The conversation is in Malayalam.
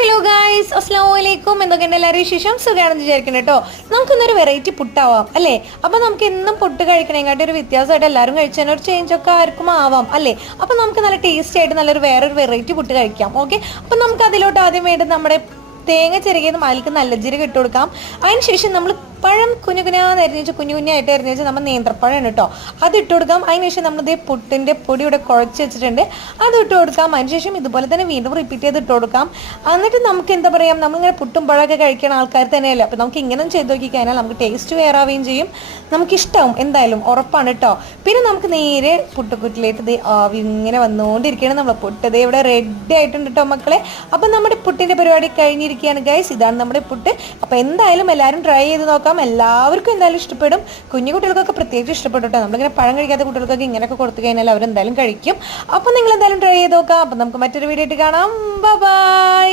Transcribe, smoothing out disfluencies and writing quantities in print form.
ഹലോ ഗായ്സ്, അസ്സലാമു അലൈക്കും. എന്തൊക്കെയുണ്ട് എല്ലാവരും വിശേഷം? സുഖമാണെന്ന് വിചാരിക്കണം കേട്ടോ. നമുക്കൊന്നൊരു വെറൈറ്റി പുട്ടാവാം അല്ലേ? അപ്പോൾ നമുക്ക് എന്നും പുട്ട് കഴിക്കണേക്കാട്ടി ഒരു വ്യത്യാസമായിട്ട് എല്ലാവരും കഴിച്ചാൽ ഒരു ചേഞ്ച് ഒക്കെ ആർക്കും ആവാം അല്ലേ? അപ്പോൾ നമുക്ക് നല്ല ടേസ്റ്റി ആയിട്ട് വേറൊരു വെറൈറ്റി പുട്ട് കഴിക്കാം. ഓക്കെ, അപ്പോൾ നമുക്ക് അതിലോട്ട് ആദ്യം വേണ്ടത് നമ്മുടെ തേങ്ങ ചിരകിയത് അതിലേക്ക് നല്ല ജീരകം ഇട്ട് കൊടുക്കാം. അതിനുശേഷം നമ്മൾ പഴം കുഞ്ഞുകുഞ്ഞാന്ന് കുഞ്ഞു കുഞ്ഞായിട്ട് അരിഞ്ഞ് നമ്മൾ നേന്ത്രപ്പഴമാണ് കേട്ടോ, അത് ഇട്ട് കൊടുക്കാം. അതിനുശേഷം നമ്മളിത് പുട്ടിൻ്റെ പൊടി ഇവിടെ കുഴച്ച് വെച്ചിട്ടുണ്ട്, അത് ഇട്ട് കൊടുക്കാം. അതിനുശേഷം ഇതുപോലെ തന്നെ വീണ്ടും റിപ്പീറ്റ് ചെയ്ത് ഇട്ട് കൊടുക്കാം. എന്നിട്ട് നമുക്ക് എന്താ പറയുക, നമ്മളിങ്ങനെ പുട്ടും പഴമൊക്കെ കഴിക്കുന്ന ആൾക്കാർ തന്നെയല്ലേ, അപ്പോൾ നമുക്ക് ഇങ്ങനെ ചെയ്ത് നോക്കി കഴിഞ്ഞാൽ നമുക്ക് ടേസ്റ്റ് വേറാവുകയും ചെയ്യും, നമുക്കിഷ്ടവും എന്തായാലും ഉറപ്പാണ് കേട്ടോ. പിന്നെ നമുക്ക് നേരെ പുട്ടുകുറ്റിലേക്ക് ഇത് ആവി ഇങ്ങനെ വന്നുകൊണ്ടിരിക്കുകയാണ്. നമ്മൾ പുട്ട് ഇത് ഇവിടെ റെഡി ആയിട്ടുണ്ട് കേട്ടോ മക്കളെ. അപ്പം നമ്മുടെ പുട്ടിൻ്റെ പരിപാടി കഴിഞ്ഞിരിക്കുകയാണ് ഗൈസ്. ഇതാണ് നമ്മുടെ പുട്ട്. അപ്പോൾ എന്തായാലും എല്ലാവരും ട്രൈ ചെയ്ത് നോക്കാം. എല്ലാവർക്കും എന്തായാലും ഇഷ്ടപ്പെടും. കുഞ്ഞു കുട്ടികൾക്കൊക്കെ പ്രത്യേകിച്ച് ഇഷ്ടപ്പെടും കേട്ടോ. നമ്മളിങ്ങനെ പഴം കഴിക്കാത്ത കുട്ടികൾക്കൊക്കെ ഇങ്ങനെയൊക്കെ കൊടുത്തു കഴിഞ്ഞാൽ അവരെന്തായാലും കഴിക്കും. അപ്പോൾ നിങ്ങൾ എന്തായാലും ട്രൈ ചെയ്ത് നോക്കാം. അപ്പം നമുക്ക് മറ്റൊരു വീഡിയോ ആയിട്ട് കാണാം. ബൈ.